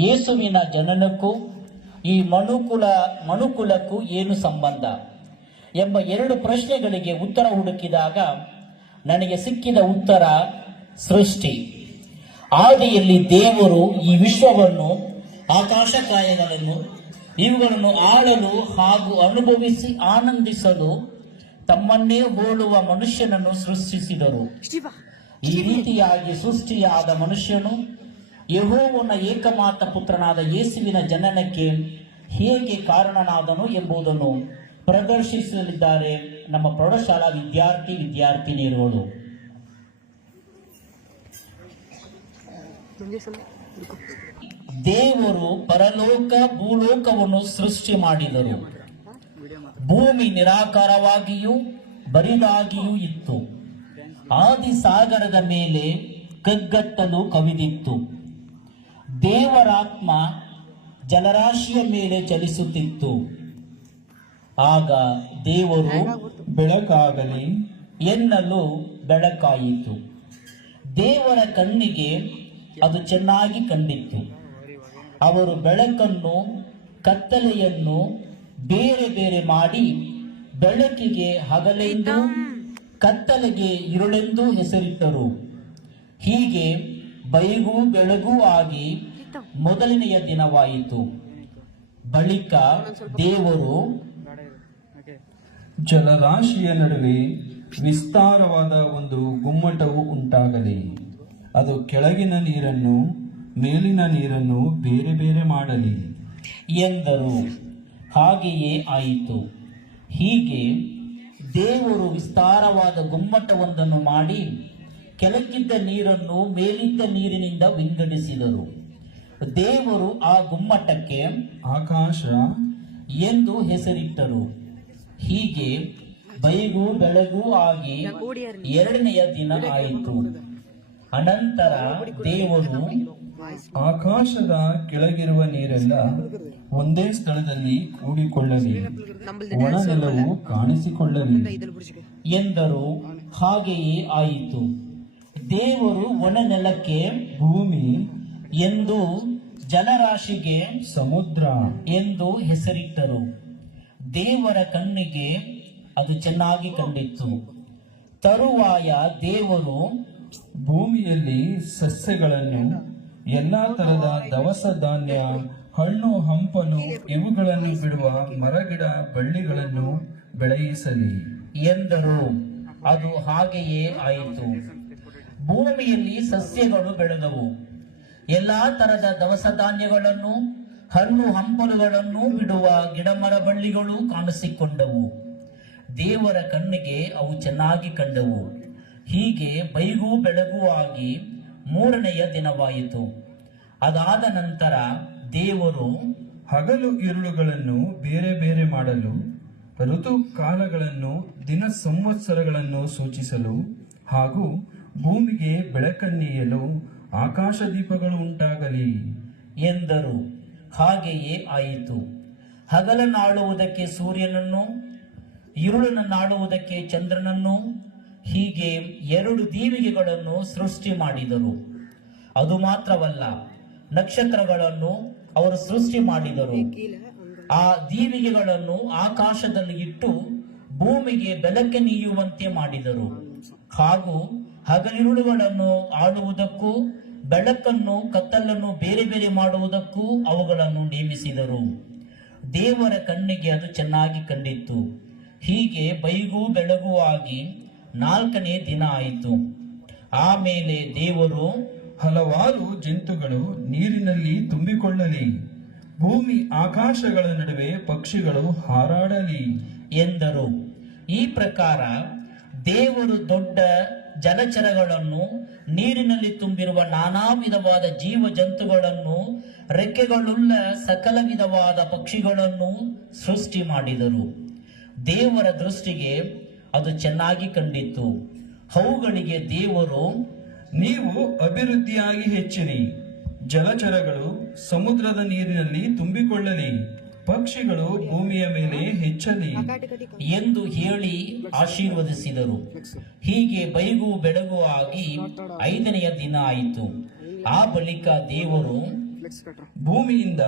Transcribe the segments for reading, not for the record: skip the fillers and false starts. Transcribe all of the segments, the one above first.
ಯೇಸುವಿನ ಜನನಕ್ಕೂ ಈ ಮನುಕುಲಕ್ಕೂ ಏನು ಸಂಬಂಧ ಎಂಬ 2 ಪ್ರಶ್ನೆಗಳಿಗೆ ಉತ್ತರ ಹುಡುಕಿದಾಗ ನನಗೆ ಸಿಕ್ಕಿದ ಉತ್ತರ ಸೃಷ್ಟಿ. ಆದಿಯಲ್ಲಿ ದೇವರು ಈ ವಿಶ್ವವನ್ನು, ಆಕಾಶಕಾಯಗಳನ್ನು ಇವುಗಳನ್ನು ಆಳಲು ಹಾಗೂ ಅನುಭವಿಸಿ ಆನಂದಿಸಲು ತಮ್ಮನ್ನೇ ಹೋಲುವ ಮನುಷ್ಯನನ್ನು ಸೃಷ್ಟಿಸಿದರು. ಈ ರೀತಿಯಾಗಿ ಸೃಷ್ಟಿಯಾದ ಮನುಷ್ಯನು ಯೆಹೋವನ ಏಕಮಾತ್ರ ಪುತ್ರನಾದ ಯೇಸುವಿನ ಜನನಕ್ಕೆ ಹೇಗೆ ಕಾರಣನಾದನು ಎಂಬುದನ್ನು ಪ್ರದರ್ಶಿಸಲಿದ್ದಾರೆ ನಮ್ಮ ಪ್ರೌಢಶಾಲಾ ವಿದ್ಯಾರ್ಥಿನಿಯರುಗಳು. ದೇವರು ಪರಲೋಕ ಭೂಲೋಕವನ್ನು ಸೃಷ್ಟಿ ಮಾಡಿದರು. ಭೂಮಿ ನಿರಾಕಾರವಾಗಿಯೂ ಬರಿದಾಗಿಯೂ ಇತ್ತು. ಆದಿ ಸಾಗರದ ಮೇಲೆ ಕಗ್ಗತ್ತಲು ಕವಿದಿತ್ತು. ದೇವರಾತ್ಮ ಜಲರಾಶಿಯ ಮೇಲೆ ಚಲಿಸುತ್ತಿತ್ತು. ಆಗ ದೇವರು ಬೆಳಕಾಗಲಿ ಎನ್ನಲು ಬೆಳಕಾಯಿತು. ದೇವರ ಕಣ್ಣಿಗೆ ಅದು ಚೆನ್ನಾಗಿ ಕಂಡಿತ್ತು. ಅವರು ಬೆಳಕನ್ನು ಕತ್ತಲೆಯನ್ನು ಬೇರೆ ಬೇರೆ ಮಾಡಿ ಬೆಳಕಿಗೆ ಹಗಲೆಂದು ಕತ್ತಲೆಗೆ ಇರುಳೆಂದು ಹೆಸರಿಟ್ಟರು. ಹೀಗೆ ಬೈಗೂ ಬೆಳಗೂ ಆಗಿ ಮೊದಲನೆಯ ದಿನವಾಯಿತು. ಬಳಿಕ ದೇವರು ಜಲರಾಶಿಯ ನಡುವೆ ವಿಸ್ತಾರವಾದ ಒಂದು ಗುಮ್ಮಟವು ಉಂಟಾಗಲಿ, ಅದು ಕೆಳಗಿನ ನೀರನ್ನು ಮೇಲಿನ ನೀರನ್ನು ಬೇರೆ ಬೇರೆ ಮಾಡಲಿ ಎಂದರು. ಹಾಗೆಯೇ ಆಯಿತು. ಹೀಗೆ ದೇವರು ವಿಸ್ತಾರವಾದ ಗುಮ್ಮಟವೊಂದನ್ನು ಮಾಡಿ ಕೆಳಗಿದ್ದ ನೀರನ್ನು ಮೇಲಿದ್ದ ನೀರಿನಿಂದ ವಿಂಗಡಿಸಿದರು. ದೇವರು ಆ ಗುಮ್ಮಟಕ್ಕೆ ಆಕಾಶ ಎಂದು ಹೆಸರಿಟ್ಟರು. ಹೀಗೆ ಬೈಗೂ ಬೆಳಗೂ ಆಗಿ 2ನೆಯ ದಿನ ಆಯಿತು. ಅನಂತರ ದೇವರು ಆಕಾಶದ ಕೆಳಗಿರುವ ನೀರೆಲ್ಲ ಒಂದೇ ಸ್ಥಳದಲ್ಲಿ ಕೂಡಿಕೊಳ್ಳಲಿ, ಒಣನೆಲವು ಕಾಣಿಸಿಕೊಳ್ಳಲಿ ಎಂದರು. ಹಾಗೆಯೇ ಆಯಿತು. ದೇವರು ಒಣನೆಲಕ್ಕೆ ಭೂಮಿ ಎಂದು ಜಲರಾಶಿಗೆ ಸಮುದ್ರ ಎಂದು ಹೆಸರಿಟ್ಟರು. ದೇವರ ಕಣ್ಣಿಗೆ ಅದು ಚೆನ್ನಾಗಿ ಕಂಡಿತ್ತು. ತರುವಾಯ ದೇವರು ಭೂಮಿಯಲ್ಲಿ ಸಸ್ಯಗಳನ್ನು, ಎಲ್ಲಾ ತರದ ದವಸ ಧಾನ್ಯ, ಹಣ್ಣು ಹಂಪಲು ಇವುಗಳನ್ನು ಬಿಡುವ ಮರಗಿಡ ಬಳ್ಳಿಗಳನ್ನು ಬೆಳೆಯಿಸಲಿ ಎಂದರು. ಅದು ಹಾಗೆಯೇ ಆಯಿತು. ಭೂಮಿಯಲ್ಲಿ ಸಸ್ಯಗಳು ಬೆಳೆದವು. ಎಲ್ಲಾ ತರದ ದವಸ ಧಾನ್ಯಗಳನ್ನು, ಹಣ್ಣು ಹಂಪಲುಗಳನ್ನು ಬಿಡುವ ಗಿಡಮರ ಬಳ್ಳಿಗಳು ಕಾಣಿಸಿಕೊಂಡವು. ದೇವರ ಕಣ್ಣಿಗೆ ಅವು ಚೆನ್ನಾಗಿ ಕಂಡವು. ಹೀಗೆ ಬೈಗೂ ಬೆಳಗೂ ಆಗಿ 3ನೆಯ ದಿನವಾಯಿತು. ಅದಾದ ನಂತರ ದೇವರು ಹಗಲು ಇರುಳುಗಳನ್ನು ಬೇರೆ ಬೇರೆ ಮಾಡಲು, ಋತು ಕಾಲಗಳನ್ನು, ದಿನ ಸಂವತ್ಸರಗಳನ್ನು ಸೂಚಿಸಲು ಹಾಗೂ ಭೂಮಿಗೆ ಬೆಳಕನ್ನೀಯಲು ಆಕಾಶ ದೀಪಗಳು ಉಂಟಾಗಲಿ ಎಂದರು. ಹಾಗೆಯೇ ಆಯಿತು. ಹಗಲನ್ನಾಳುವುದಕ್ಕೆ ಸೂರ್ಯನನ್ನು, ಇರುಳನ್ನಾಳುವುದಕ್ಕೆ ಚಂದ್ರನನ್ನು, ಹೀಗೆ 2 ದೀವಿಗೆಗಳನ್ನು ಸೃಷ್ಟಿ ಮಾಡಿದರು. ಅದು ಮಾತ್ರವಲ್ಲ, ನಕ್ಷತ್ರಗಳನ್ನು ಅವರು ಸೃಷ್ಟಿ ಮಾಡಿದರು. ಆ ದೀವಿಗೆಗಳನ್ನು ಆಕಾಶದಲ್ಲಿ ಇಟ್ಟು ಭೂಮಿಗೆ ಬೆಳಕನ್ನೀಯುವಂತೆ ಮಾಡಿದರು. ಹಾಗೂ ಹಗಲಿರುಳುಗಳನ್ನು ಆಳುವುದಕ್ಕೂ ಬೆಳಕನ್ನು ಕತ್ತಲನ್ನು ಬೇರೆ ಬೇರೆ ಮಾಡುವುದಕ್ಕೂ ಅವುಗಳನ್ನು ನೇಮಿಸಿದರು. ದೇವರ ಕಣ್ಣಿಗೆ ಅದು ಚೆನ್ನಾಗಿ ಕಂಡಿತ್ತು. ಹೀಗೆ ಬೈಗೂ ಬೆಳಗೂ ಆಗಿ 4ನೇ ದಿನ ಆಯಿತು. ಆಮೇಲೆ ದೇವರು ಹಲವಾರು ಜಂತುಗಳು ನೀರಿನಲ್ಲಿ ತುಂಬಿಕೊಳ್ಳಲಿ, ಭೂಮಿ ಆಕಾಶಗಳ ನಡುವೆ ಪಕ್ಷಿಗಳು ಹಾರಾಡಲಿ ಎಂದರು. ಈ ಪ್ರಕಾರ ದೇವರು ದೊಡ್ಡ ಜಲಚರಗಳನ್ನು, ನೀರಿನಲ್ಲಿ ತುಂಬಿರುವ ನಾನಾ ವಿಧವಾದ ಜೀವ ಜಂತುಗಳನ್ನು, ರೆಕ್ಕೆಗಳುಳ್ಳ ಸಕಲ ವಿಧವಾದ ಪಕ್ಷಿಗಳನ್ನು ಸೃಷ್ಟಿ ಮಾಡಿದರು. ದೇವರ ದೃಷ್ಟಿಗೆ ಅದು ಚೆನ್ನಾಗಿ ಕಂಡಿತ್ತು. ಅವುಗಳಿಗೆ ದೇವರು, ನೀವು ಅಭಿವೃದ್ಧಿಯಾಗಿ ಹೆಚ್ಚಿರಿ, ಜಲಚರಗಳು ಸಮುದ್ರದ ನೀರಿನಲ್ಲಿ ತುಂಬಿಕೊಳ್ಳಲಿ, ಪಕ್ಷಿಗಳು ಭೂಮಿಯ ಮೇಲೆ ಹೆಚ್ಚಲಿ ಎಂದು ಹೇಳಿ ಆಶೀರ್ವದಿಸಿದರು. ಹೀಗೆ ಬೈಗೂ ಬೆಳಗೂ ಆಗಿ 5ನೆಯ ದಿನ ಆಯಿತು. ಆ ಬಳಿಕ ದೇವರು ಭೂಮಿಯಿಂದ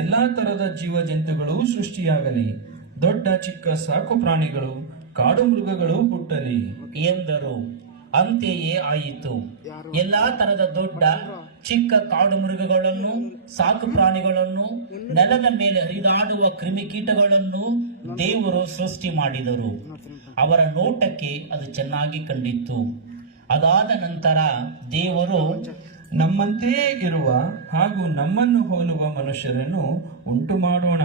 ಎಲ್ಲಾ ತರದ ಜೀವ ಜಂತುಗಳು ಸೃಷ್ಟಿಯಾಗಲಿ, ದೊಡ್ಡ ಚಿಕ್ಕ ಸಾಕು ಪ್ರಾಣಿಗಳು, ಕಾಡು ಮೃಗಗಳು ಹುಟ್ಟಲಿ ಎಂದರು. ಅಂತೆಯೇ ಆಯಿತು. ಎಲ್ಲಾ ತರದ ದೊಡ್ಡ ಚಿಕ್ಕ ಕಾಡು ಮೃಗಗಳನ್ನು, ಸಾಕು ಪ್ರಾಣಿಗಳನ್ನು, ನೆಲದ ಮೇಲೆ ಹರಿದಾಡುವ ಕ್ರಿಮಿಕೀಟಗಳನ್ನು ದೇವರು ಸೃಷ್ಟಿ ಮಾಡಿದರು. ಅವರ ನೋಟಕ್ಕೆ ಅದು ಚೆನ್ನಾಗಿ ಕಂಡಿತ್ತು. ಅದಾದ ನಂತರ ದೇವರು ನಮ್ಮಂತೆಯೇ ಇರುವ ಹಾಗೂ ನಮ್ಮನ್ನು ಹೋಲುವ ಮನುಷ್ಯರನ್ನು ಉಂಟು ಮಾಡೋಣ.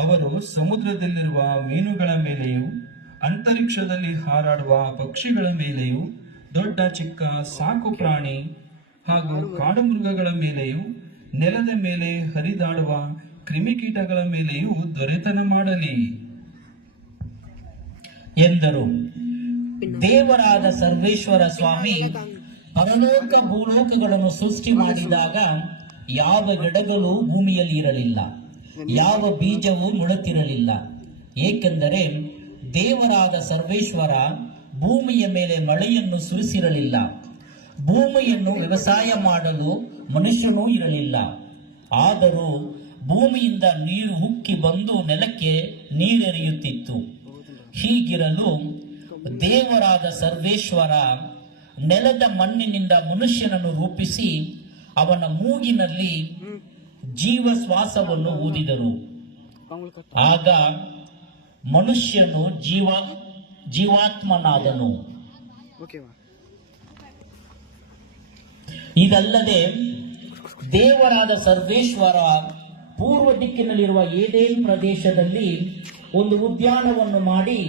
ಅವರು ಸಮುದ್ರದಲ್ಲಿರುವ ಮೀನುಗಳ ಮೇಲೆಯೂ, ಅಂತರಿಕ್ಷದಲ್ಲಿ ಹಾರಾಡುವ ಪಕ್ಷಿಗಳ ಮೇಲೆಯೂ, ದೊಡ್ಡ ಚಿಕ್ಕ ಸಾಕು ಪ್ರಾಣಿ ಹಾಗೂ ಕಾಡು ಮೃಗಗಳ ಮೇಲೆಯೂ, ನೆಲದ ಮೇಲೆ ಹರಿದಾಡುವ ಕ್ರಿಮಿಕೀಟಗಳ ಮೇಲೆಯೂ ದೊರೆತನ ಮಾಡಲಿ ಎಂದರು. ದೇವರಾದ ಸರ್ವೇಶ್ವರ ಸ್ವಾಮಿ ಪರಲೋಕ ಭೂಲೋಕಗಳನ್ನು ಸೃಷ್ಟಿ ಮಾಡಿದಾಗ ಯಾವ ಗಿಡಗಳು ಭೂಮಿಯಲ್ಲಿ ಇರಲಿಲ್ಲ, ಯಾವ ಬೀಜವೂ ಮೊಳತಿರಲಿಲ್ಲ. ಏಕೆಂದರೆ ದೇವರಾದ ಸರ್ವೇಶ್ವರ ಭೂಮಿಯ ಮೇಲೆ ಮಳೆಯನ್ನು ಸುರಿಸಿರಲಿಲ್ಲ. ಭೂಮಿಯನ್ನು ವ್ಯವಸಾಯ ಮಾಡಲು ಮನುಷ್ಯನೂ ಇರಲಿಲ್ಲ. ಆದರೂ ಭೂಮಿಯಿಂದ ನೀರು ಉಕ್ಕಿ ಬಂದು ನೆಲಕ್ಕೆ ನೀರೆರೆಯುತ್ತಿತ್ತು. ಹೀಗಿರಲು ದೇವರಾದ ಸರ್ವೇಶ್ವರ ನೆಲದ ಮಣ್ಣಿನಿಂದ ಮನುಷ್ಯನನ್ನು ರೂಪಿಸಿ ಅವನ ಮೂಗಿನಲ್ಲಿ ಜೀವ ಶ್ವಾಸವನ್ನು ಊದಿದರು. ಆಗ ಮನುಷ್ಯನು ಜೀವಾತ್ಮನಾದನು. ಇದಲ್ಲದೆ ದೇವರಾದ ಸರ್ವೇಶ್ವರ ಪೂರ್ವ ದಿಕ್ಕಿನಲ್ಲಿರುವ ಏದೇನ್ ಪ್ರದೇಶದಲ್ಲಿ ಒಂದು ಉದ್ಯಾನವನ್ನು ಮಾಡಿ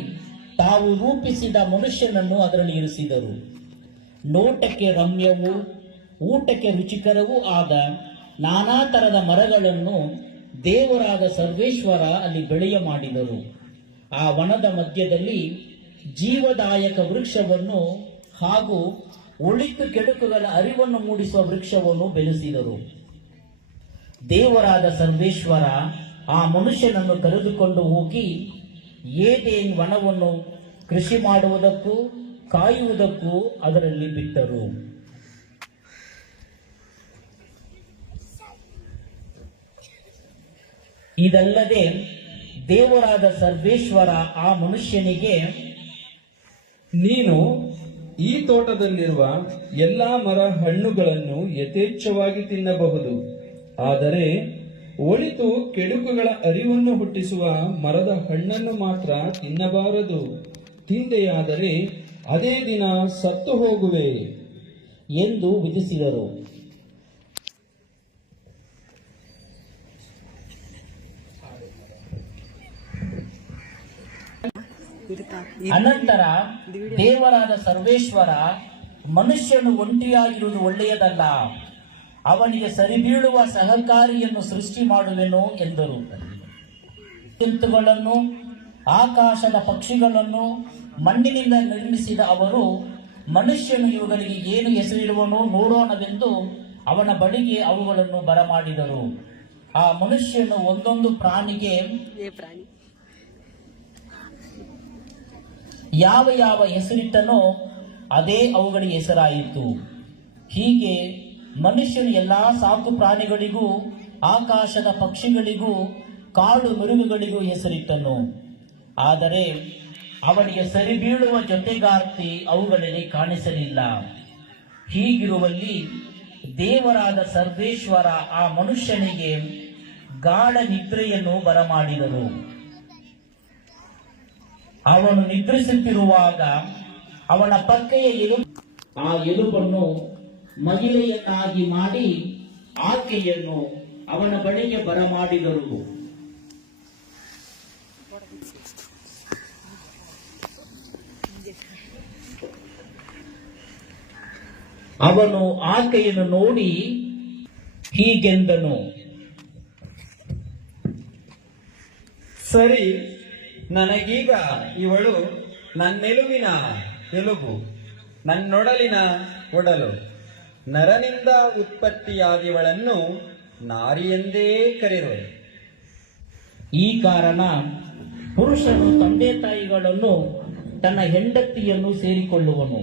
ತಾವು ರೂಪಿಸಿದ ಮನುಷ್ಯನನ್ನು ಅದರಲ್ಲಿ ಇರಿಸಿದರು. ನೋಟಕ್ಕೆ ರಮ್ಯವೂ ಊಟಕ್ಕೆ ರುಚಿಕರವೂ ಆದ ನಾನಾ ತರದ ಮರಗಳನ್ನು ದೇವರಾದ ಸರ್ವೇಶ್ವರ ಅಲ್ಲಿ ಬೆಳೆಯ ಮಾಡಿದರು. ಆ ವನದ ಮಧ್ಯದಲ್ಲಿ ಜೀವದಾಯಕ ವೃಕ್ಷವನ್ನು ಹಾಗೂ ಒಳಿತು ಕೆಡುಕುಗಳ ಅರಿವನ್ನು ಮೂಡಿಸುವ ವೃಕ್ಷವನ್ನು ಬೆಳೆಸಿದರು. ದೇವರಾದ ಸರ್ವೇಶ್ವರ ಆ ಮನುಷ್ಯನನ್ನು ಕರೆದುಕೊಂಡು ಹೋಗಿ ಏದೇನ್ ವನವನ್ನು ಕೃಷಿ ಮಾಡುವುದಕ್ಕೂ ಕಾಯುವುದಕ್ಕೂ ಅದರಲ್ಲಿ ಬಿಟ್ಟರು. ಇದಲ್ಲದೆ ದೇವರಾದ ಸರ್ವೇಶ್ವರ ಆ ಮನುಷ್ಯನಿಗೆ, ನೀನು ಈ ತೋಟದಲ್ಲಿರುವ ಎಲ್ಲಾ ಮರ ಹಣ್ಣುಗಳನ್ನು ಯಥೇಚ್ಛವಾಗಿ ತಿನ್ನಬಹುದು, ಆದರೆ ಒಳಿತು ಕೆಡುಕುಗಳ ಅರಿವನ್ನು ಹುಟ್ಟಿಸುವ ಮರದ ಹಣ್ಣನ್ನು ಮಾತ್ರ ತಿನ್ನಬಾರದು. ತಿಂದೆಯಾದರೆ ಅದೇ ದಿನ ಸತ್ತು ಹೋಗುವೆ ಎಂದು ವಿಧಿಸಿದರು. ಅನಂತರ ದೇವರಾದ ಸರ್ವೇಶ್ವರ, ಮನುಷ್ಯನು ಒಂಟಿಯಾಗಿರುವುದು ಒಳ್ಳೆಯದಲ್ಲ, ಅವನಿಗೆ ಸರಿಬೀಳುವ ಸಹಕಾರಿಯನ್ನು ಸೃಷ್ಟಿ ಮಾಡುವೆನು ಎಂದರು. ಜಂತುಗಳನ್ನು, ಆಕಾಶದ ಪಕ್ಷಿಗಳನ್ನು ಮಣ್ಣಿನಿಂದ ನಿರ್ಮಿಸಿದ ಅವರು, ಮನುಷ್ಯನು ಇವುಗಳಿಗೆ ಏನು ಹೆಸರಿಡುವನು ನೋಡೋಣವೆಂದು ಅವನ ಬಳಿಗೆ ಅವುಗಳನ್ನು ಬರಮಾಡಿದರು. ಆ ಮನುಷ್ಯನು ಒಂದೊಂದು ಪ್ರಾಣಿಗೆ ಯಾವ ಯಾವ ಹೆಸರಿಟ್ಟನೋ ಅದೇ ಅವುಗಳಿಗೆ ಹೆಸರಾಯಿತು. ಹೀಗೆ ಮನುಷ್ಯನು ಎಲ್ಲಾ ಸಾಕು ಪ್ರಾಣಿಗಳಿಗೂ, ಆಕಾಶದ ಪಕ್ಷಿಗಳಿಗೂ, ಕಾಡು ಮೃಗಗಳಿಗೂ ಹೆಸರಿಟ್ಟನು. ಆದರೆ ಅವನಿಗೆ ಸರಿಬೀಳುವ ಜೊತೆಗಾರ್ತಿ ಅವುಗಳಲ್ಲಿ ಕಾಣಿಸಲಿಲ್ಲ. ಹೀಗಿರುವಲ್ಲಿ ದೇವರಾದ ಸರ್ವೇಶ್ವರ ಆ ಮನುಷ್ಯನಿಗೆ ಗಾಢ ನಿದ್ರೆಯನ್ನು ಬರಮಾಡಿದರು. ಅವನು ನಿದ್ರಿಸುತ್ತಿರುವಾಗ ಅವನ ಪಕ್ಕೆಯ ಆ ಎಲುಬನ್ನು ಮಹಿಳೆಯನ್ನಾಗಿ ಮಾಡಿ ಆಕೆಯನ್ನು ಅವನ ಬಳಿಗೆ ಬರಮಾಡಿದರು. ಅವನು ಆಕೆಯನ್ನು ನೋಡಿ ಹೀಗೆಂದನು, ಸರಿ, ನನಗೀಗ ಇವಳು ನನ್ನೆಲುಬಿನ ಎಲುಬು, ನನ್ನೊಡಲಿನ ಒಡಲು. ನರನಿಂದ ಉತ್ಪತ್ತಿಯಾದವಳನ್ನು ನಾರಿಯೆಂದೇ ಕರೆಯುವೆ. ಈ ಕಾರಣ ಪುರುಷನು ತಂದೆ ತಾಯಿಗಳನ್ನು, ತನ್ನ ಹೆಂಡತಿಯನ್ನು ಸೇರಿಕೊಳ್ಳುವನು,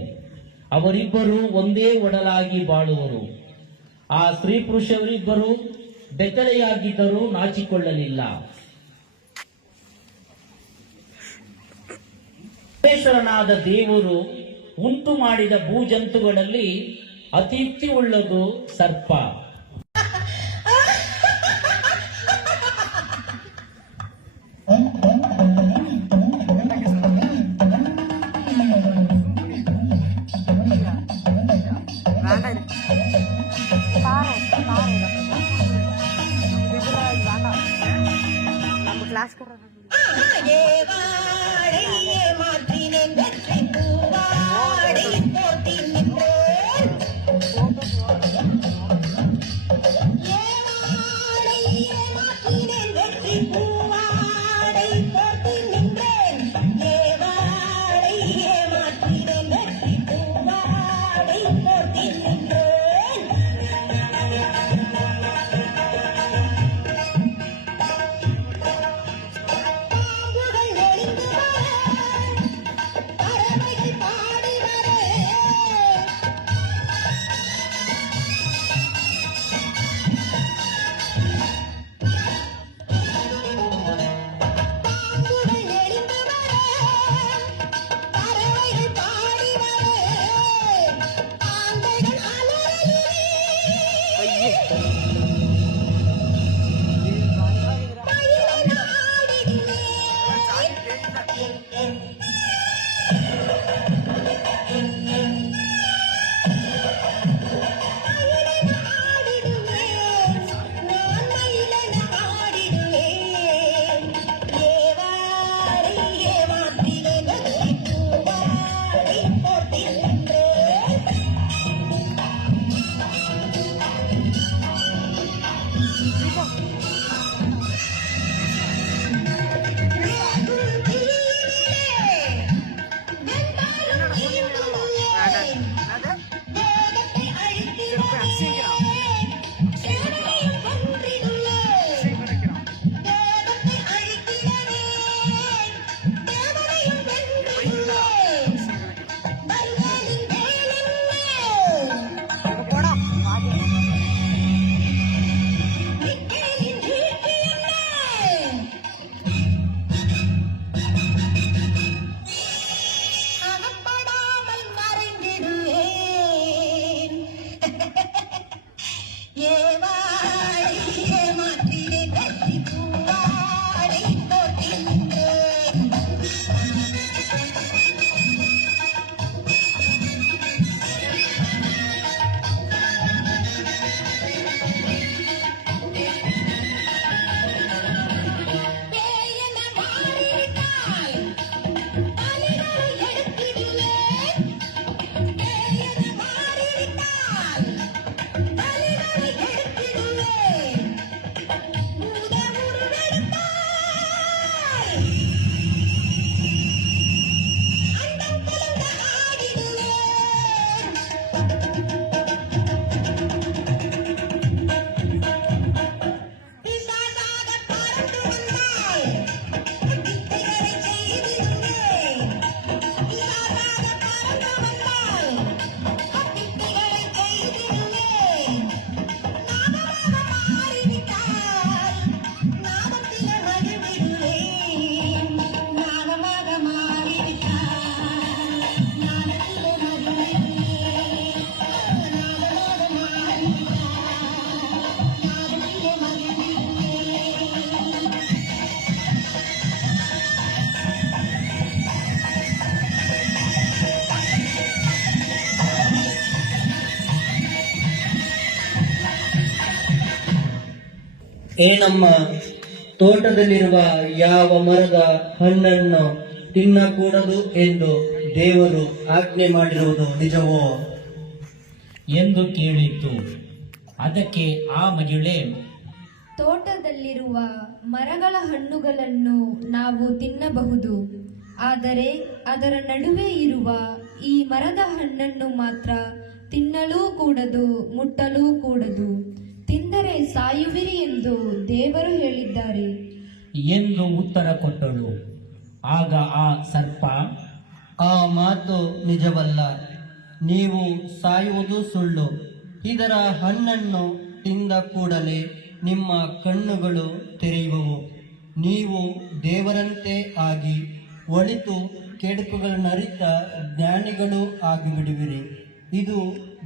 ಅವರಿಬ್ಬರು ಒಂದೇ ಒಡಲಾಗಿ ಬಾಳುವರು. ಆ ಸ್ತ್ರೀ ಪುರುಷರಿಬ್ಬರು ಬೆತ್ತಲೆಯಾಗಿದ್ದರೂ ನಾಚಿಕೊಳ್ಳಲಿಲ್ಲ. ಪರಮೇಶ್ವರನಾದ ದೇವರು ಉಂಟು ಮಾಡಿದ ಭೂಜಂತುಗಳಲ್ಲಿ ಅತಿಥಿ ಉಳ್ಳದು ಸರ್ಪ. क्लास कर ಏನಮ್ಮ, ತೋಟದಲ್ಲಿರುವ ಯಾವ ಮರದ ಹಣ್ಣನ್ನು ತಿನ್ನಕೂಡದು ಎಂದು ದೇವರು ಆಜ್ಞೆ ಮಾಡಿರುವುದು ನಿಜವೋ ಎಂದು ಕೇಳಿತು. ಅದಕ್ಕೆ ಆ ಮಹಿಳೆ, ತೋಟದಲ್ಲಿರುವ ಮರಗಳ ಹಣ್ಣುಗಳನ್ನು ನಾವು ತಿನ್ನಬಹುದು, ಆದರೆ ಅದರ ನಡುವೆ ಇರುವ ಈ ಮರದ ಹಣ್ಣನ್ನು ಮಾತ್ರ ತಿನ್ನಲೂ ಕೂಡದು, ಮುಟ್ಟಲೂ ಕೂಡದು. ತಿಂದರೆ ಸಾಯುವಿರಿ ಎಂದು ದೇವರು ಹೇಳಿದ್ದಾರೆ ಎಂದು ಉತ್ತರ ಕೊಟ್ಟಳು. ಆಗ ಆ ಸರ್ಪ, ಆ ಮಾತು ನಿಜವಲ್ಲ, ನೀವು ಸಾಯುವುದು ಸುಳ್ಳು. ಇದರ ಹಣ್ಣನ್ನು ತಿಂದ ಕೂಡಲೇ ನಿಮ್ಮ ಕಣ್ಣುಗಳು ತೆರೆಯುವವು, ನೀವು ದೇವರಂತೆ ಆಗಿ ಒಳಿತು ಕೆಡುಕುಗಳನ್ನರಿತ ಜ್ಞಾನಿಗಳು ಆಗಿಬಿಡುವಿರಿ. ಇದು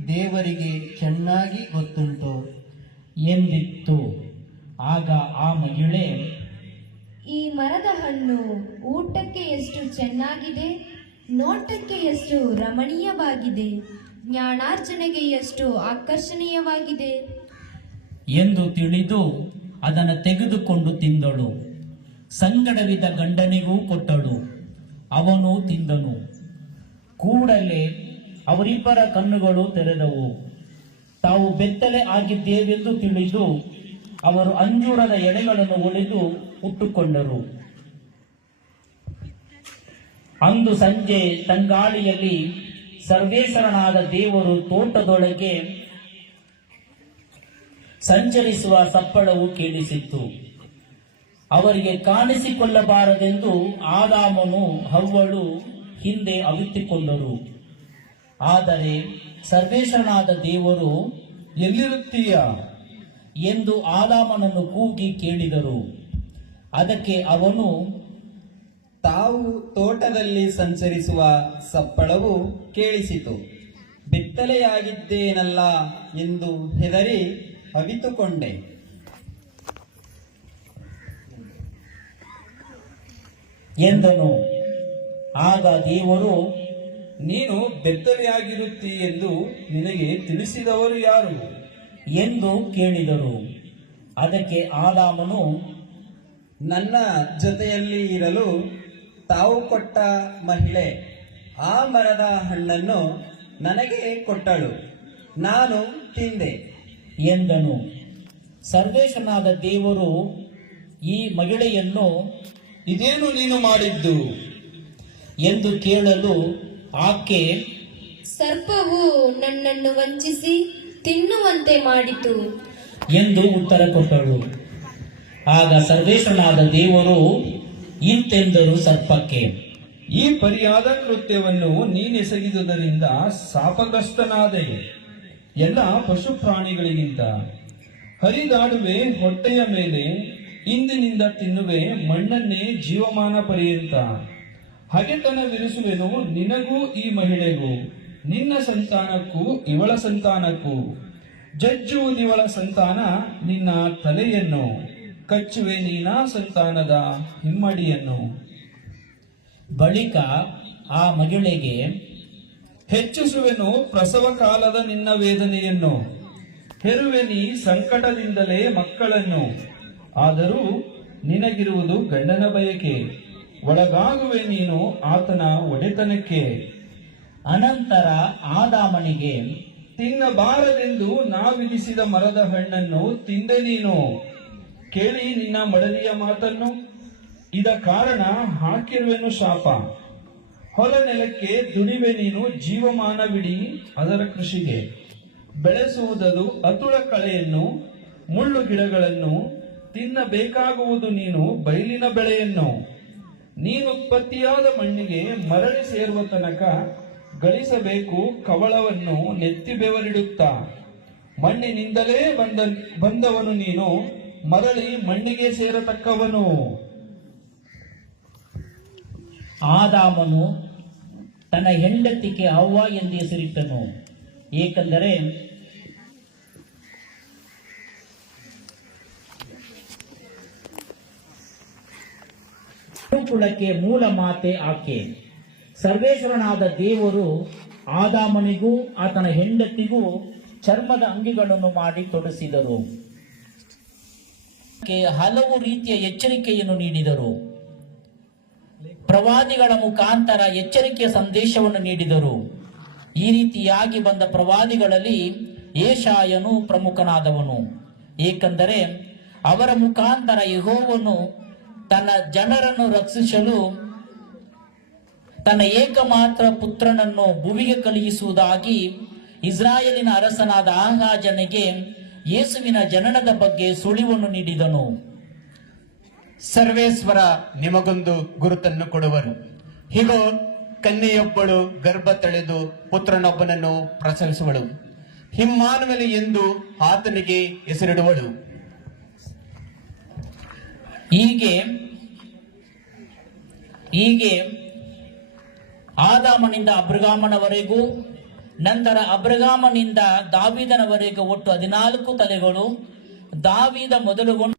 ದೇವರಿಗೆ ಚೆನ್ನಾಗಿ ಗೊತ್ತುಂಟು ಎಂದಿತ್ತು. ಆಗ ಆ ಮಹಿಳೆ, ಈ ಮರದ ಹಣ್ಣು ಊಟಕ್ಕೆ ಎಷ್ಟು ಚೆನ್ನಾಗಿದೆ, ನೋಟಕ್ಕೆ ಎಷ್ಟು ರಮಣೀಯವಾಗಿದೆ, ಜ್ಞಾನಾರ್ಜನೆಗೆ ಎಷ್ಟು ಆಕರ್ಷಣೀಯವಾಗಿದೆ ಎಂದು ತಿಳಿದು ಅದನ್ನು ತೆಗೆದುಕೊಂಡು ತಿಂದಳು. ಸಂಗಡವಿದ್ದ ಗಂಡನಿಗೂ ಕೊಟ್ಟಳು, ಅವನು ತಿಂದನು. ಕೂಡಲೇ ಅವರಿಬ್ಬರ ಕಣ್ಣುಗಳು ತೆರೆದವು. ತಾವು ಬೆತ್ತಲೆ ಆಗಿದ್ದೇವೆಂದು ತಿಳಿದು ಅವರು ಅಂಜೂರದ ಎಳೆಗಳನ್ನು ಒಡೆದು ಉಟ್ಟುಕೊಂಡರು. ಅಂದು ಸಂಜೆ ತಂಗಾಳಿಯಲ್ಲಿ ಸರ್ವೇಶ್ವರನಾದ ದೇವರು ತೋಟದೊಳಗೆ ಸಂಚರಿಸುವ ಸಪ್ಪಳವು ಕೇಳಿಸಿತ್ತು. ಅವರಿಗೆ ಕಾಣಿಸಿಕೊಳ್ಳಬಾರದೆಂದು ಆದಾಮನು ಹವ್ವಳು ಹಿಂದೆ ಅವಿತುಕೊಂಡರು. ಆದರೆ ಸರ್ವೇಶ್ವರನಾದ ದೇವರು, ಎಲ್ಲಿರುತ್ತೀಯ ಎಂದು ಆದಾಮನನ್ನು ಕೂಗಿ ಕೇಳಿದರು. ಅದಕ್ಕೆ ಅವನು, ತಾವು ತೋಟದಲ್ಲಿ ಸಂಚರಿಸುವ ಸಪ್ಪಳವು ಕೇಳಿಸಿತು, ಬೆತ್ತಲೆಯಾಗಿದ್ದೇನಲ್ಲ ಎಂದು ಹೆದರಿ ಅವಿತುಕೊಂಡೆ. ಎಂದನು. ಆಗ ದೇವರು, ನೀನು ಬೆತ್ತಲೆಯಾಗಿರುತ್ತೀ ಎಂದು ನಿನಗೆ ತಿಳಿಸಿದವರು ಯಾರು ಎಂದು ಕೇಳಿದರು. ಅದಕ್ಕೆ ಆದಾಮನು, ನನ್ನ ಜೊತೆಯಲ್ಲಿ ಇರಲು ತಾವು ಕೊಟ್ಟ ಮಹಿಳೆ ಆ ಮರದ ಹಣ್ಣನ್ನು ನನಗೆ ಕೊಟ್ಟಳು, ನಾನು ತಿಂದೆ ಎಂದನು. ಸರ್ವೇಶ್ವರನಾದ ದೇವರು ಈ ಮಹಿಳೆಯನ್ನು ಇದೇನು ನೀನು ಮಾಡಿದ್ದು ಎಂದು ಕೇಳಲು ಆಕೆ, ಸರ್ಪವು ನನ್ನನ್ನು ವಂಚಿಸಿ ತಿನ್ನುವಂತೆ ಮಾಡಿತು ಎಂದು ಉತ್ತರ ಕೊಟ್ಟಳು. ಆಗ ಸರ್ವೇಶ್ವರನಾದ ದೇವರು ಇಂತೆಂದರು ಸರ್ಪಕ್ಕೆ, ಈ ಪರಿಯಾದ ಕೃತ್ಯವನ್ನು ನೀನೆಸಗಿದುದರಿಂದ ಶಾಪಗ್ರಸ್ತನಾದೆ. ಎಲ್ಲ ಪಶು ಪ್ರಾಣಿಗಳಿಗಿಂತ ಹರಿದಾಡುವೆ ಹೊಟ್ಟೆಯ ಮೇಲೆ, ಇಂದಿನಿಂದ ತಿನ್ನುವೆ ಮಣ್ಣನ್ನೇ ಜೀವಮಾನ ಪರ್ಯಂತ. ಹಗೆತನವಿರಿಸುವೆನು ನಿನಗೂ ಈ ಮಹಿಳೆಗೂ, ನಿನ್ನ ಸಂತಾನಕ್ಕೂ ಇವಳ ಸಂತಾನಕ್ಕೂ. ಜಜ್ಜುವುದಿವಳ ಸಂತಾನ ನಿನ್ನ ತಲೆಯನ್ನು, ಕಚ್ಚುವೆ ನೀನಾ ಸಂತಾನದ ಹಿಮ್ಮಡಿಯನ್ನು. ಬಳಿಕ ಆ ಮಹಿಳೆಗೆ, ಹೆಚ್ಚಿಸುವೆನು ಪ್ರಸವ ಕಾಲದ ನಿನ್ನ ವೇದನೆಯನ್ನು, ಹೆರುವೆ ನೀ ಸಂಕಟದಿಂದಲೇ ಮಕ್ಕಳನ್ನು. ಆದರೂ ನಿನಗಿರುವುದು ಗಂಡನ ಬಯಕೆ, ಒಳಗಾಗುವೆ ನೀನು ಆತನ ಒಡೆತನಕ್ಕೆ. ಅನಂತರ ಆದಾಮನಿಗೆ, ತಿನ್ನಬಾರದೆಂದು ನಾ ವಿಧಿಸಿದ ಮರದ ಹಣ್ಣನ್ನು ತಿಂದೆ ನೀನು. ಕೇಳಿ ನಿನ್ನ ಮಡದಿಯ ಮಾತನ್ನು, ಇದ ಕಾರಣ ಹಾಕಿರುವೆನು ಶಾಪ. ಹೊಲ ನೆಲಕ್ಕೆ ದುಡಿವೆ ನೀನು ಜೀವಮಾನವಿಡೀ ಅದರ ಕೃಷಿಗೆ. ಬೆಳೆಸುವುದದು ಅತುಳ ಕಳೆಯನ್ನು, ಮುಳ್ಳು ಗಿಡಗಳನ್ನು. ತಿನ್ನಬೇಕಾಗುವುದು ನೀನು ಬಯಲಿನ ಬೆಳೆಯನ್ನು. ನೀನುತ್ಪತ್ತಿಯಾದ ಮಣ್ಣಿಗೆ ಮರಳಿ ಸೇರುವ ತನಕ ಗಳಿಸಬೇಕು ಕವಳವನ್ನು ನೆತ್ತಿ ಬೆವರಿಡುತ್ತಾ. ಮಣ್ಣಿನಿಂದಲೇ ಬಂದವನು ನೀನು, ಮರಳಿ ಮಣ್ಣಿಗೆ ಸೇರತಕ್ಕವನು. ಆದಾಮನು ತನ್ನ ಹೆಂಡತಿಗೆ ಅವ್ವ ಎಂದು ಹೆಸರಿಟ್ಟನು, ಏಕೆಂದರೆ ಕುಲಕ್ಕೆ ಮೂಲ ಮಾತೆ ಆಕೆ. ಸರ್ವೇಶ್ವರನಾದ ದೇವರು ಆದಾಮನಿಗೂ ಆತನ ಹೆಂಡತಿಗೂ ಚರ್ಮದ ಅಂಗಿಗಳನ್ನು ಮಾಡಿ ತೊಡಿಸಿದರು. ಹಲವು ರೀತಿಯ ಎಚ್ಚರಿಕೆಯನ್ನು ನೀಡಿದರು. ಪ್ರವಾದಿಗಳ ಮುಖಾಂತರ ಎಚ್ಚರಿಕೆಯ ಸಂದೇಶವನ್ನು ನೀಡಿದರು. ಈ ರೀತಿಯಾಗಿ ಬಂದ ಪ್ರವಾದಿಗಳಲ್ಲಿ ಯೆಶಾಯನು ಪ್ರಮುಖನಾದವನು, ಏಕೆಂದರೆ ಅವರ ಮುಖಾಂತರ ಯೆಹೋವನು ತನ್ನ ಜನರನ್ನು ರಕ್ಷಿಸಲು ತನ್ನ ಏಕಮಾತ್ರ ಪುತ್ರನನ್ನು ಭುವಿಗೆ ಕಳುಹಿಸುವುದಾಗಿ ಇಸ್ರಾಯೇಲಿನ ಅರಸನಾದ ಆಹಾಜನಿಗೆ ಯೇಸುವಿನ ಜನನದ ಬಗ್ಗೆ ಸುಳಿವನ್ನು ನೀಡಿದನು. ಸರ್ವೇಶ್ವರ ನಿಮಗೊಂದು ಗುರುತನ್ನು ಕೊಡುವರು. ಹೀಗೋ ಕನ್ಯೆಯೊಬ್ಬಳು ಗರ್ಭ ತಳೆದು ಪುತ್ರನೊಬ್ಬನನ್ನು ಪ್ರಸವಿಸುವಳು. ಇಮ್ಮಾನುವೇಲ ಎಂದು ಆತನಿಗೆ ಹೆಸರಿಡುವಳು. ಹೀಗೆ ಆದಾಮನಿಂದ ಅಬ್ರಗಾಮನವರೆಗೂ, ನಂತರ ಅಬ್ರಗಾಮನಿಂದ ದಾವೀದನವರೆಗೂ ಒಟ್ಟು 14 ತಲೆಗಳು. ದಾವೀದ ಮೊದಲುಗೊಂಡು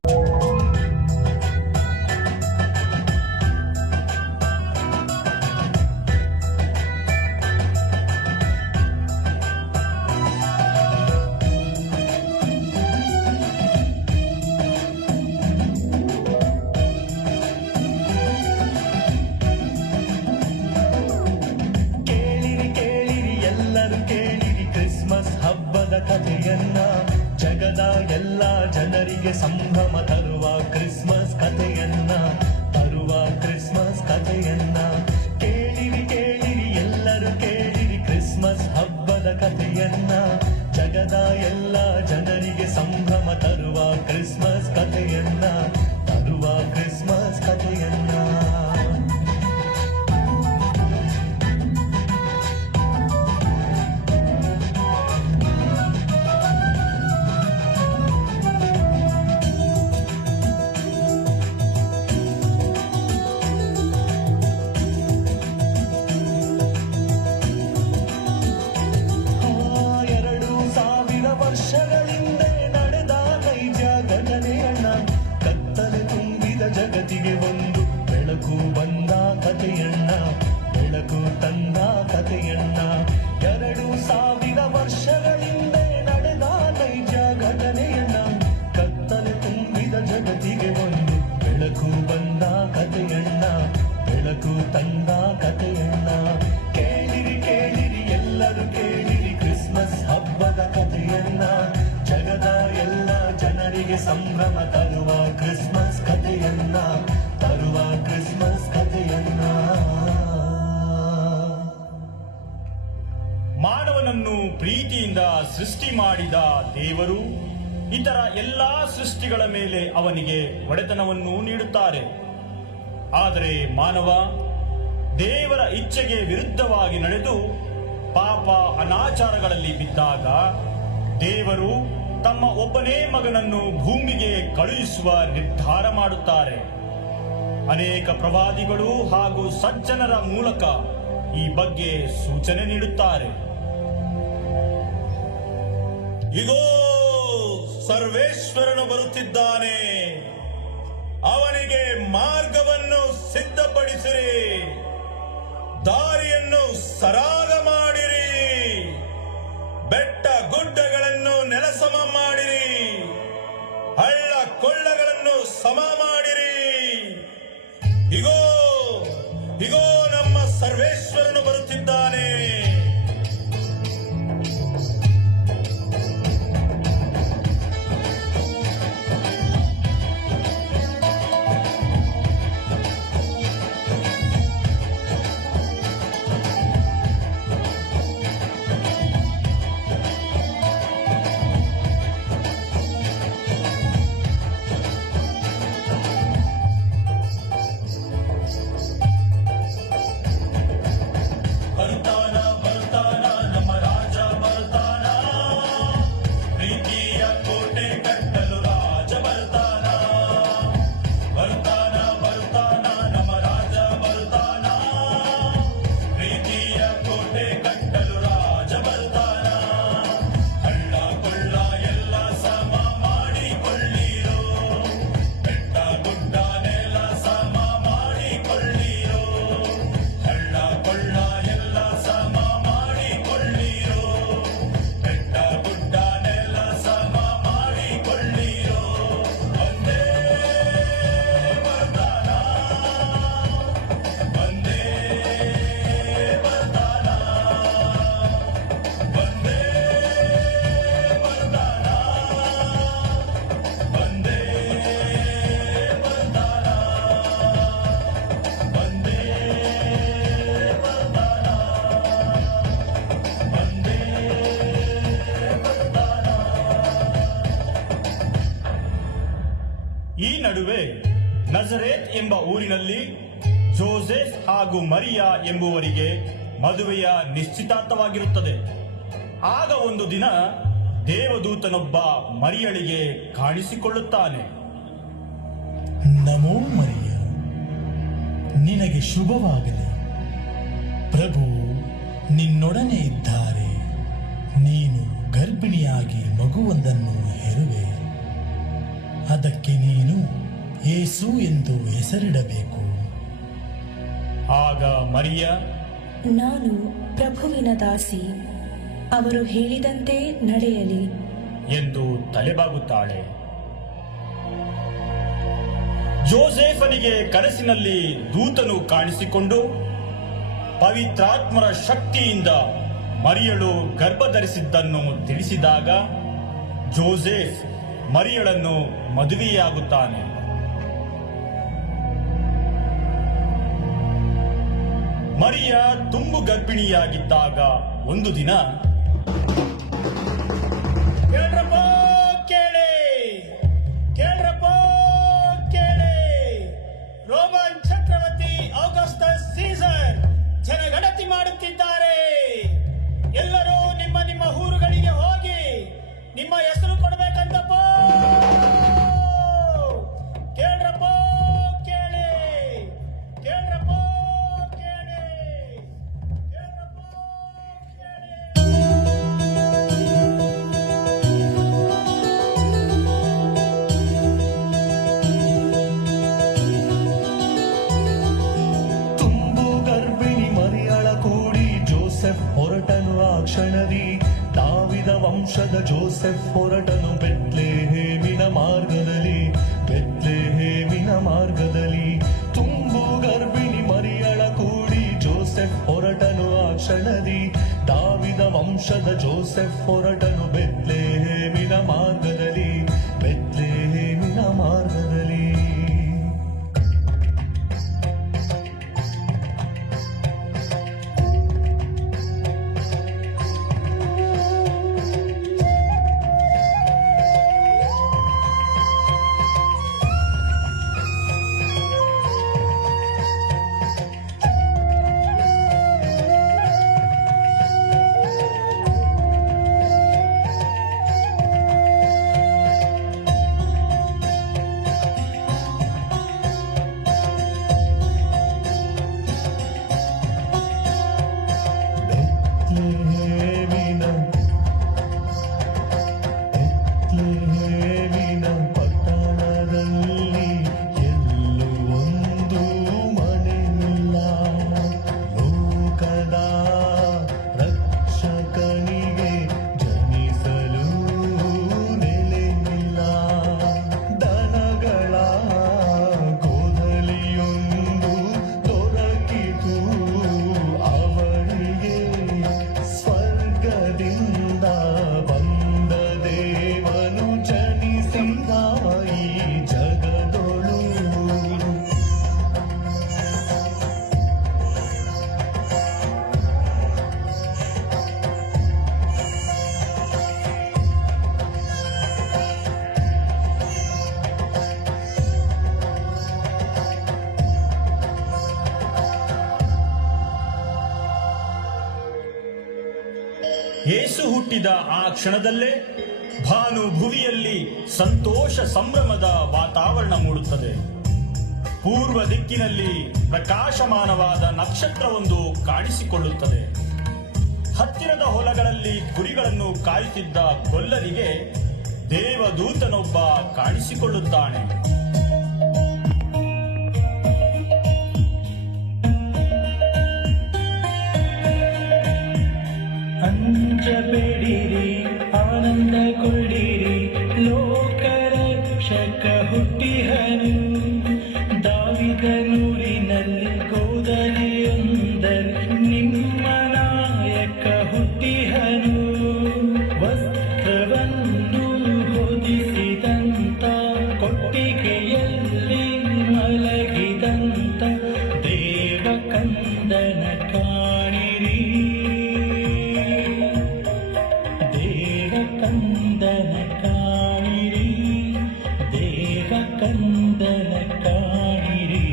ಕಥೆಯನ್ನ, ಜಗದ ಎಲ್ಲ ಜನರಿಗೆ ಸಂಭ್ರಮ ತರುವ ಕ್ರಿಸ್ಮಸ್ ಕಥೆಯನ್ನ, ಕ್ರಿಸ್ಮಸ್ ಕಥೆಯನ್ನ. ಕೇಳಿರಿ ಕೇಳಿರಿ ಎಲ್ಲರೂ ಕೇಳಿರಿ ಕ್ರಿಸ್ಮಸ್ ಹಬ್ಬದ ಕಥೆಯನ್ನ, ಜಗದ ಎಲ್ಲ ಜನರಿಗೆ ಸಂಭ್ರಮ ತರುವ ಕ್ರಿಸ್ಮಸ್ ಕಥೆಯನ್ನ, ಕ್ರಿಸ್ಮಸ್ ಕಥೆಯನ್ನ. ವರ್ಷಗಳಿಂದೆ ನಡೆದ ನೈಜ ಘಟನೆಯನ್ನ, ಕತ್ತಲೆ ತುಂಬಿದ ಜಗತ್ತಿಗೆ ಒಂದು ಬೆಳಕು ಬಂದ ಕಥೆಯನ್ನ, ಬೆಳಕು ತಂದ ಕಥೆಯನ್ನ. 2000 ವರ್ಷಗಳಿಂದೆ ನಡೆದ ನೈಜ ಘಟನೆಯನ್ನ, ಕತ್ತಲೆ ತುಂಬಿದ ಜಗತ್ತಿಗೆ ಒಂದು ಬೆಳಕು ಬಂದ ಕಥೆಯನ್ನ, ಬೆಳಕು ತಂದ ಕಥೆಯನ್ನ. ಕೇಳಿರಿ ಕೇಳಿರಿ ಎಲ್ಲರೂ ಕೇಳಿರಿ ಕ್ರಿಸ್ಮಸ್ ಹಬ್ಬದ ಕಥೆಯನ್ನ, ಜಗದ ಎಲ್ಲ ಜನರಿಗೆ ಸಂಭ್ರಮ ತರುವ ಕ್ರಿಸ್ಮಸ್ ಕಥೆಯನ್ನ, ಕ್ರಿಸ್ಮಸ್ ಕಥೆಯನ್ನ. ಮಾನವನನ್ನು ಪ್ರೀತಿಯಿಂದ ಸೃಷ್ಟಿ ಮಾಡಿದ ದೇವರು ಇತರ ಎಲ್ಲಾ ಸೃಷ್ಟಿಗಳ ಮೇಲೆ ಅವನಿಗೆ ಒಡೆತನವನ್ನು ನೀಡುತ್ತಾರೆ. ಆದರೆ ಮಾನವ ದೇವರ ಇಚ್ಛೆಗೆ ವಿರುದ್ಧವಾಗಿ ನಡೆದು ಪಾಪ ಅನಾಚಾರಗಳಲ್ಲಿ ಬಿದ್ದಾಗ ದೇವರು ತಮ್ಮ ಒಬ್ಬನೇ ಮಗನನ್ನು ಭೂಮಿಗೆ ಕಳುಹಿಸುವ ನಿರ್ಧಾರ ಮಾಡುತ್ತಾರೆ. ಅನೇಕ ಪ್ರವಾದಿಗಳು ಹಾಗೂ ಸಜ್ಜನರ ಮೂಲಕ ಈ ಬಗ್ಗೆ ಸೂಚನೆ ನೀಡುತ್ತಾರೆ. ಇಗೋ, ಸರ್ವೇಶ್ವರನು ಬರುತ್ತಿದ್ದಾನೆ, ಅವನಿಗೆ ಮಾರ್ಗವನ್ನು ಸಿದ್ಧಪಡಿಸಿರಿ, ದಾರಿಯನ್ನು ಸರಾಗ ಮಾಡಿರಿ, ಬೆಟ್ಟ ಗುಡ್ಡಗಳನ್ನು ನೆಲಸಮ ಮಾಡಿರಿ, ಹಳ್ಳ ಕೊಳ್ಳಗಳನ್ನು ಸಮ ಮಾಡಿರಿ. ಇಗೋ ಇಗೋ ನಮ್ಮ ಸರ್ವೇಶ್ವರನು ಬರುತ್ತಿದ್ದಾನೆ. ಈ ನಡುವೆ ನಜರೇತ್ ಎಂಬ ಊರಿನಲ್ಲಿ ಜೋಸೆಫ್ ಹಾಗೂ ಮರಿಯಾ ಎಂಬುವರಿಗೆ ಮದುವೆಯ ನಿಶ್ಚಿತಾರ್ಥವಾಗಿರುತ್ತದೆ. ಆಗ ಒಂದು ದಿನ ದೇವದೂತನೊಬ್ಬ ಮರಿಯಳಿಗೆ ಕಾಣಿಸಿಕೊಳ್ಳುತ್ತಾನೆ. ನಮೋ ಮರಿಯ, ನಿನಗೆ ಶುಭವಾಗಲಿ. ಪ್ರಭು ನಿನ್ನೊಡನೆ ಇದ್ದಾರೆ. ನೀನು ಗರ್ಭಿಣಿಯಾಗಿ ಮಗುವೊಂದನ್ನು ಹೆರುವೆ. ಅದಕ್ಕೆ ನೀನು ಯೇಸು ಎಂದು ಹೆಸರಿಡಬೇಕು. ಆಗ ಮರಿಯ, ನಾನು ಪ್ರಭುವಿನ ದಾಸಿ, ಅವರು ಹೇಳಿದಂತೆ ನಡೆಯಲಿ ಎಂದು ತಲೆಬಾಗುತ್ತಾಳೆ. ಜೋಸೆಫನಿಗೆ ಕನಸಿನಲ್ಲಿ ದೂತನು ಕಾಣಿಸಿಕೊಂಡು ಪವಿತ್ರಾತ್ಮರ ಶಕ್ತಿಯಿಂದ ಮರಿಯಳು ಗರ್ಭಧರಿಸಿದ್ದನ್ನು ತಿಳಿಸಿದಾಗ ಜೋಸೆಫ್ ಮರಿಯಳನ್ನು ಮದುವೆಯಾಗುತ್ತಾನೆ. ಮರಿಯ ತುಂಬು ಗರ್ಭಿಣಿಯಾಗಿದ್ದಾಗ ಒಂದು ದಿನ, ಕೇಳ್ರಪ್ಪ ಕೇಳಿ, ಕೇಳ್ರಪ್ಪ ಕೇಳಿ, ರೋಮನ್ ಚಕ್ರವರ್ತಿ ಆಗಸ್ಟಸ್ ಸೀಸರ್ ಜನಗಣತಿ ಮಾಡುತ್ತಿದ್ದಾರೆ. ಎಲ್ಲರೂ ನಿಮ್ಮ ನಿಮ್ಮ ಊರುಗಳಿಗೆ ಹೋಗಿ ನಿಮ್ಮ ಹೆಸರು ಕೊಡಬೇಕಂತಪ್ಪ. ಕೇಳ್ರಪ್ಪ ಕೇಳಿ, ಕೇಳ್ರಪ್ಪ ಕೇಳಿ, ಕೇಳ್ರಪ್ಪ ಕೇಳಿ. ತುಂಬು ಗರ್ಭಿಣಿ ಮರಿಯಳ ಕೂಡಿ ಜೋಸೆಫ್ ಹೊರಟನು. ಆ ಕ್ಷಣದಿ ದಾವಿದ ವಂಶದ ಜೋಸೆಫ್ ಹೊರಟನು ಬೆತ್ಲೆಹೇಮಿನ ಮಾರ್ಗದಲ್ಲಿ, ಬೆತ್ಲೆಹೇಮಿನ ಮಾರ್ಗದಲ್ಲಿ. ತುಂಬು ಗರ್ಭಿಣಿ ಮರಿಯಳ ಕೂಡಿ ಜೋಸೆಫ್ ಹೊರಟನು. ಆ ಕ್ಷಣದಿ ದಾವಿದ ವಂಶದ ಜೋಸೆಫ್ ಹೊರಟನು ಬೆತ್ಲೆಹೇಮಿನ ಮಾರ್ಗದಲ್ಲಿ, ಬೆತ್ಲೆಹೇಮಿನ ಮಾರ್ಗದಲ್ಲಿ. ಬೆತ್ಲೆಹೇಮಿನ ಪಟ್ಟಣದಲ್ಲಿ ಎಲ್ಲೂ ಒಂದು ಮನೆಯಿಲ್ಲ. ಲೋಕದ ರಕ್ಷಕನಿಗೆ ಜನಿಸಲು ನೆಲೆಯಿಲ್ಲ. ದನಗಳ ಗೋದಲಿಯೊಂದು ದೊರಕಿತು ಅವಳಿಗೆ. ಸ್ವರ್ಗದಿಂದ ಬಂದ ದೇವನು ಜನಿಸಿದ ಈ ಜಗದೊಳು. ಯೇಸು ಹುಟ್ಟಿದ ಆ ಕ್ಷಣದಲ್ಲೇ ಭಾನು ಭುವಿಯಲ್ಲಿ ಸಂತೋಷ ಸಂಭ್ರಮದ ವಾತಾವರಣ ಮೂಡುತ್ತದೆ. ಪೂರ್ವ ದಿಕ್ಕಿನಲ್ಲಿ ಪ್ರಕಾಶಮಾನವಾದ ನಕ್ಷತ್ರವೊಂದು ಕಾಣಿಸಿಕೊಳ್ಳುತ್ತದೆ. ಹತ್ತಿರದ ಹೊಲಗಳಲ್ಲಿ ಕುರಿಗಳನ್ನು ಕಾಯುತ್ತಿದ್ದ ಗೊಲ್ಲರಿಗೆ ದೇವದೂತನೊಬ್ಬ ಕಾಣಿಸಿಕೊಳ್ಳುತ್ತಾನೆ. ಅಂಜಬೇಡಿರಿ, ಆನಂದಗೊಳ್ಳಿರಿ, ಲೋಕರಕ್ಷಕ ಹುಟ್ಟಿಹನು. ದಾವಿದನೂರಿನಲ್ಲಿ ಗೋದಲಿಯೊಂದರಲ್ಲಿ ನಿಮ್ಮ ನಾಯಕ ಹುಟ್ಟಿಹನು. ವಸ್ತ್ರವನ್ನು ಹೊದಿಸಿದಂತ, ಕೊಟ್ಟಿಗೆಯಲ್ಲಿ ಮಲಗಿದಂತ ದೇವಕಂದನ ಕಾಣಿರಿ. ದೇವಕಂದನ ಕಾಣಿರಿ, ದೇವಕಂದನ ಕಾಣಿರಿ.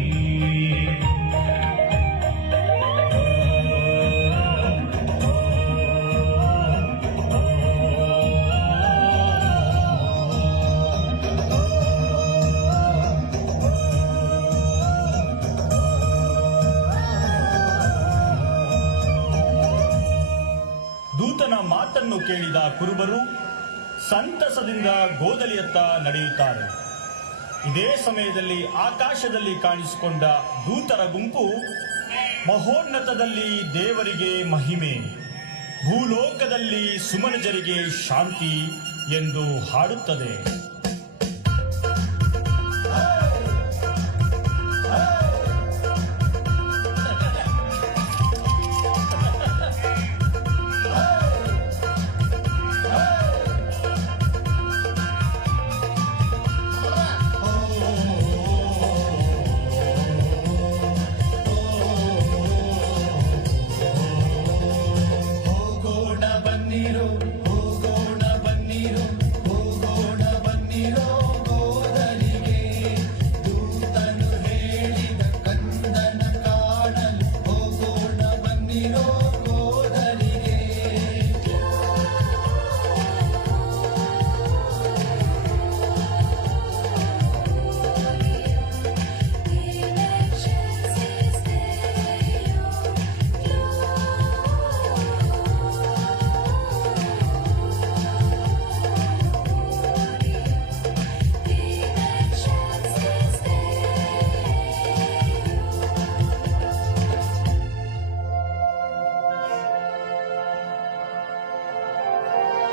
ಮಾತನ್ನು ಕೇಳಿದ ಕುರುಬರು ಸಂತಸದಿಂದ ಗೋದಲಿಯತ್ತ ನಡೆಯುತ್ತಾರೆ. ಇದೇ ಸಮಯದಲ್ಲಿ ಆಕಾಶದಲ್ಲಿ ಕಾಣಿಸಿಕೊಂಡ ದೂತರ ಗುಂಪು ಮಹೋನ್ನತದಲ್ಲಿ ದೇವರಿಗೆ ಮಹಿಮೆ, ಭೂಲೋಕದಲ್ಲಿ ಸುಮನಜರಿಗೆ ಶಾಂತಿ ಎಂದು ಹಾಡುತ್ತದೆ.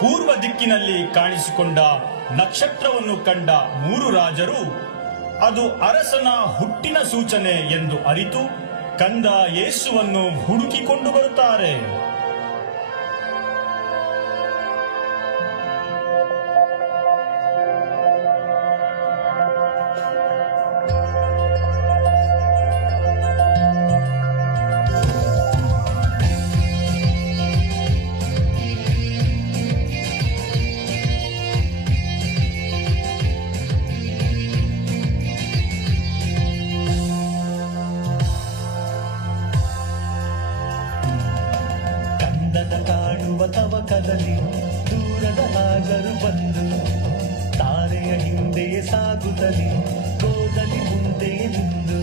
ಪೂರ್ವ ದಿಕ್ಕಿನಲ್ಲಿ ಕಾಣಿಸಿಕೊಂಡ ನಕ್ಷತ್ರವನ್ನು ಕಂಡ 3 ರಾಜರು ಅದು ಅರಸನ ಹುಟ್ಟಿನ ಸೂಚನೆ ಎಂದು ಅರಿತು ಕಂದ ಯೇಸುವನ್ನು ಹುಡುಕಿಕೊಂಡು ಬರುತ್ತಾರೆ. ಕಾಣುವ ತವಕದಲ್ಲಿ ದೂರದ ರಾಜರು ಬಂದು ತಾರೆಯ ಹಿಂದೆ ಸಾಗುತ್ತಲೇ ಗೋದಲಿ ಮುಂದೆ ನಿಂದು.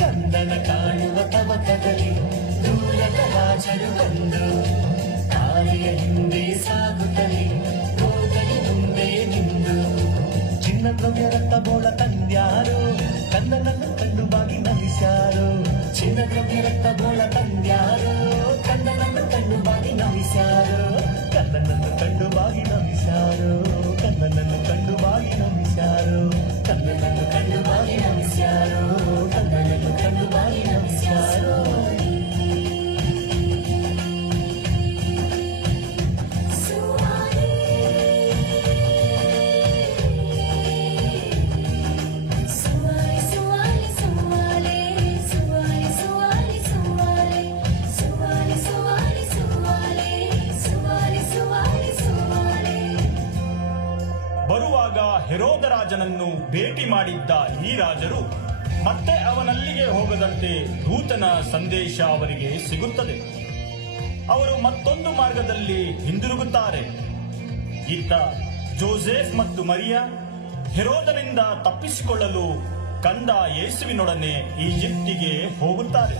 ಕಂದನ ಕಾಣುವ ತವಕದಲ್ಲಿ ದೂರದ ರಾಜರು ಬಂದು ತಾರೆಯ ಹಿಂದೆ ಸಾಗುತ್ತಲೇ ಗೋದಲಿ ಮುಂದೆ ನಿಂದು. ಚಿನ್ನ ದ್ರವ್ಯ ರಕ್ತ ಬೋಳ ತಂದ್ಯಾರೋ ಕಂದನನ್ನು ಕಂಡು ಬಾಗಿ ನಮಿಸ್ಯಾರೋ. ಚಿನ್ನ ದ್ರವ್ಯ ರಕ್ತ ಬೋಳ ತಂದ್ಯಾರೋ ಕಂದನನ್ನು ಕಂಡು ಬಾಗಿ ನಮಿಸ್ಯಾರೋ. ಕಂದನನ್ನು ಕಂಡು ಬಾಗಿ ನಮಿಸ್ಯಾರೋ. ಕಂದನನ್ನು ಕಂಡು ಬಾಗಿ ನಮಿಸ್ಯಾರೋ. ಕಂದನನ್ನು ಕಂಡು ಬಾಗಿ ನಮಿಸ್ಯಾರೋ. ಕಂದನನ್ನು ಕಂಡು ಬಾಗಿ ನಮಿಸ್ಯಾರೋ. ಬರುವಾಗ ಹೆರೋದ ರಾಜನನ್ನು ಭೇಟಿ ಮಾಡಿದ್ದ ಈ ರಾಜರು ಮತ್ತೆ ಅವನಲ್ಲಿಗೆ ಹೋಗದಂತೆ ದೂತನ ಸಂದೇಶ ಅವರಿಗೆ ಸಿಗುತ್ತದೆ. ಅವರು ಮತ್ತೊಂದು ಮಾರ್ಗದಲ್ಲಿ ಹಿಂದಿರುಗುತ್ತಾರೆ. ಇತ್ತ ಜೋಸೆಫ್ ಮತ್ತು ಮರಿಯಾ ಹೆರೋದನಿಂದ ತಪ್ಪಿಸಿಕೊಳ್ಳಲು ಕಂದ ಯೇಸುವಿನೊಡನೆ ಈಜಿಪ್ಟಿಗೆ ಹೋಗುತ್ತಾರೆ.